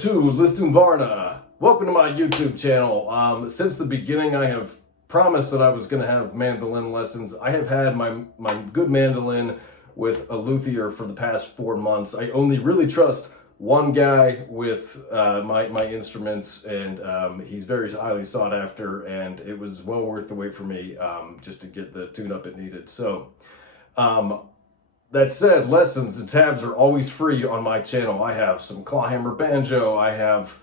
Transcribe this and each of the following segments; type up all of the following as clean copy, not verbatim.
to Lisdoonvarna. Welcome to my YouTube channel. Since the beginning, I have promised that I was going to have mandolin lessons. I have had my good mandolin with a luthier for the past 4 months. I only really trust one guy with my instruments, and he's very highly sought after, and it was well worth the wait for me just to get the tune-up it needed. So, that said, lessons and tabs are always free on my channel. I have some clawhammer banjo, I have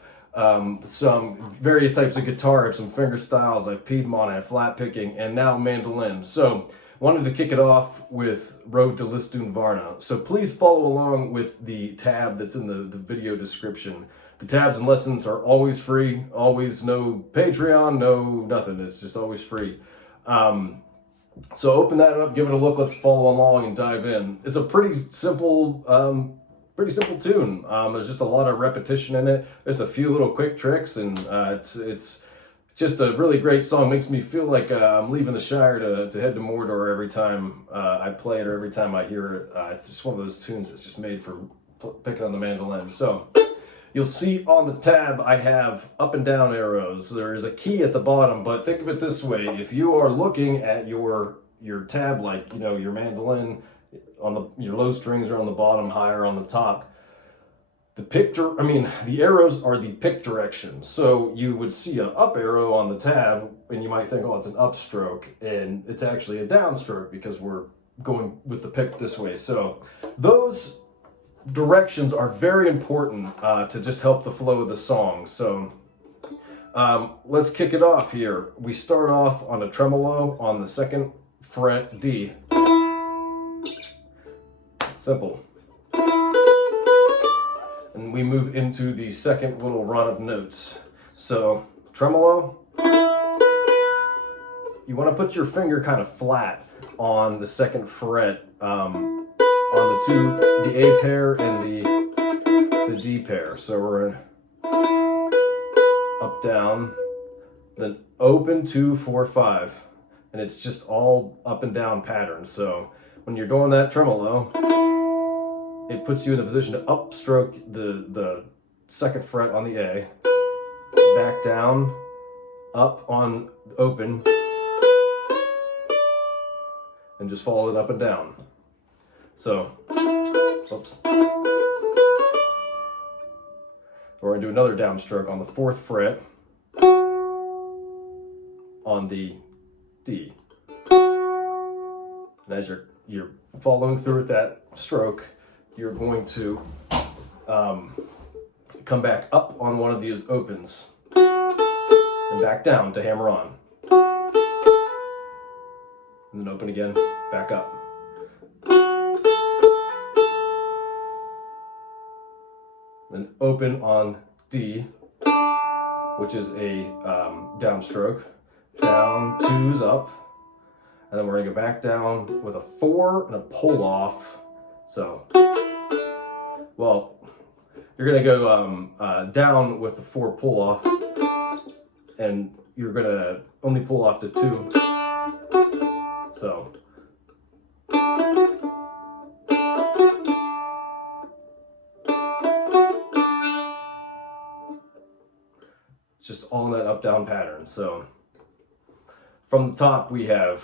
some various types of guitar, I have some finger styles, I have Piedmont, I have flat picking, and now mandolin. So, wanted to kick it off with Road to Lisdoonvarna. So please follow along with the tab that's in the video description. The tabs and lessons are always free, always no Patreon, no nothing. It's just always free. So open that up, give it a look, let's follow along and dive in. It's a pretty simple tune. There's just a lot of repetition in it. There's a few little quick tricks, and it's just a really great song. Makes me feel like I'm leaving the Shire to head to Mordor every time I play it or every time I hear it. It's just one of those tunes that's just made for picking on the mandolin. So you'll see on the tab I have up and down arrows. There is a key at the bottom, but think of it this way. If you are looking at your tab, like, you know, your mandolin, your low strings are on the bottom, higher on the top. The arrows are the pick direction. So you would see an up arrow on the tab, and you might think, oh, it's an upstroke, and it's actually a downstroke because we're going with the pick this way. So those directions are very important to just help the flow of the song. So let's kick it off here. We start off on a tremolo on the 2nd fret D. Simple. And we move into the second little run of notes. So tremolo, you want to put your finger kind of flat on the 2nd fret, on the A pair and the D pair. So we're in up, down, then open, 2, 4, 5. And it's just all up and down patterns. So when you're doing that tremolo, it puts you in a position to upstroke the 2nd fret on the A, back down, up on open, and just follow it up and down. So, oops. We're going to do another downstroke on the 4th fret on the D. And as you're following through with that stroke, you're going to come back up on one of these opens and back down to hammer on. And then open again, back up. Then open on D, which is a downstroke. Down, 2's up. And then we're going to go back down with a 4 and a pull off. So, well, you're going to go down with the 4 pull off, and you're going to only pull off to 2. So, it's just all in that up down pattern. So, from the top we have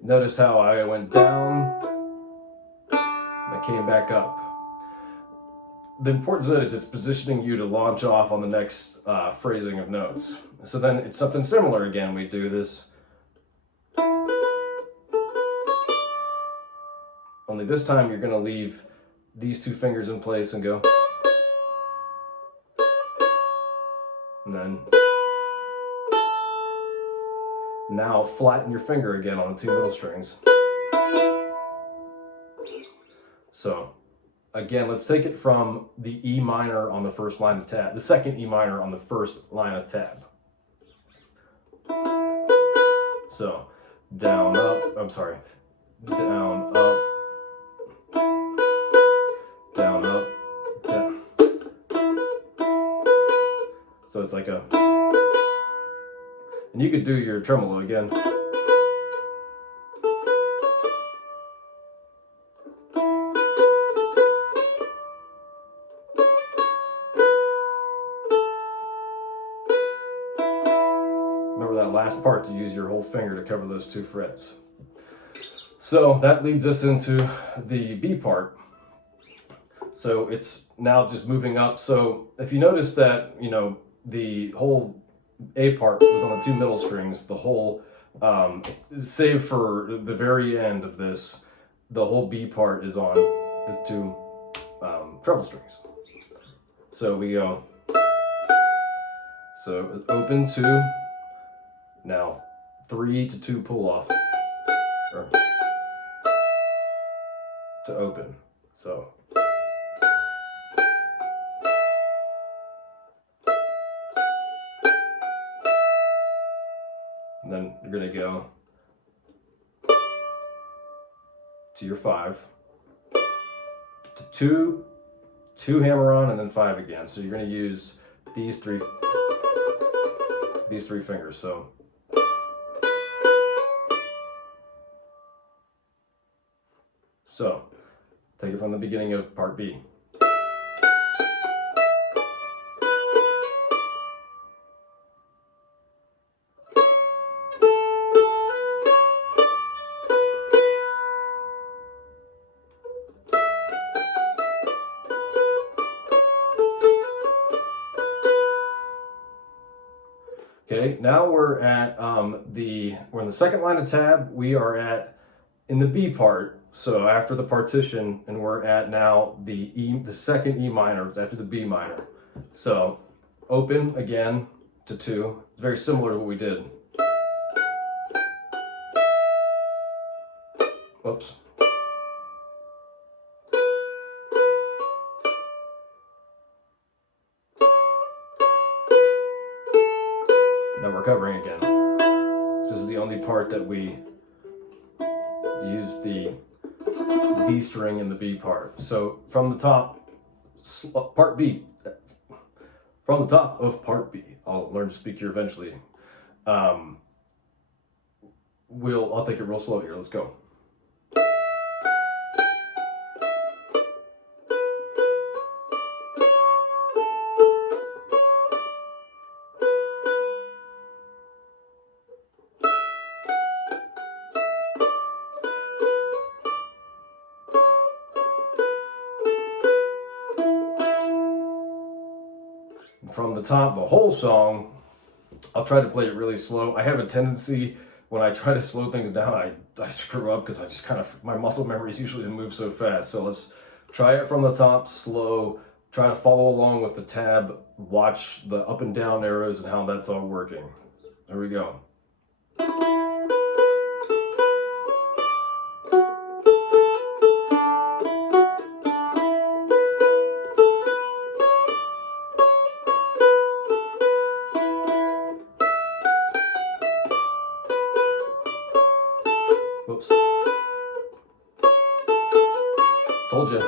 notice how I went down and I came back up. The important note is it's positioning you to launch off on the next phrasing of notes. So then it's something similar again. We do this, only this time you're going to leave these 2 fingers in place and go, and then now flatten your finger again on the 2 middle strings. So again, let's take it from the E minor on the 1st line of tab, the 2nd E minor on the 1st line of tab. So down, up, down, up, down, up, down, it's like a, and you could do your tremolo again. Remember that last part to use your whole finger to cover those 2 frets. So that leads us into the B part. So it's now just moving up. So if you notice that, you know, the whole A part was on the 2 middle strings, the whole, save for the very end of this, the whole B part is on the 2 treble strings. So we go, so open 2, now 3 to 2 pull off, or to open, so. And then you're gonna go to your 5, to 2, 2 hammer on, and then 5 again. So you're gonna use these three fingers. So take it from the beginning of part B. Okay, now we're at we're in the second line of tab. We are in the B part, so after the partition, and we're at now the second E minor, it's after the B minor. So open again to 2. It's very similar to what we did. Whoops. Now we're covering again. This is the only part that we use the D string in the B part. So from the top, part B, from the top of part B, I'll learn to speak here eventually. I'll take it real slow here. Let's go. From the top, the whole song, I'll try to play it really slow. I have a tendency when I try to slow things down, I screw up because I just kind of, my muscle memory is usually to move so fast. So let's try it from the top, slow, try to follow along with the tab, watch the up and down arrows and how that's all working. There we go. Whoops. Told you.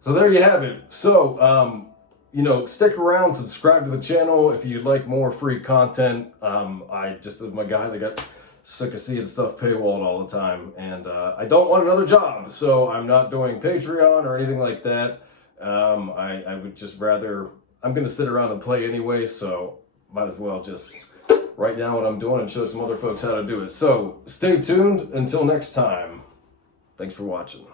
So there you have it. So, you know, stick around, subscribe to the channel if you'd like more free content. I just, as my guy that got sick of seeing stuff paywalled all the time, and I don't want another job, so I'm not doing Patreon or anything like that. I would just rather, I'm going to sit around and play anyway, so might as well just write down what I'm doing and show some other folks how to do it. So stay tuned until next time. Thanks for watching.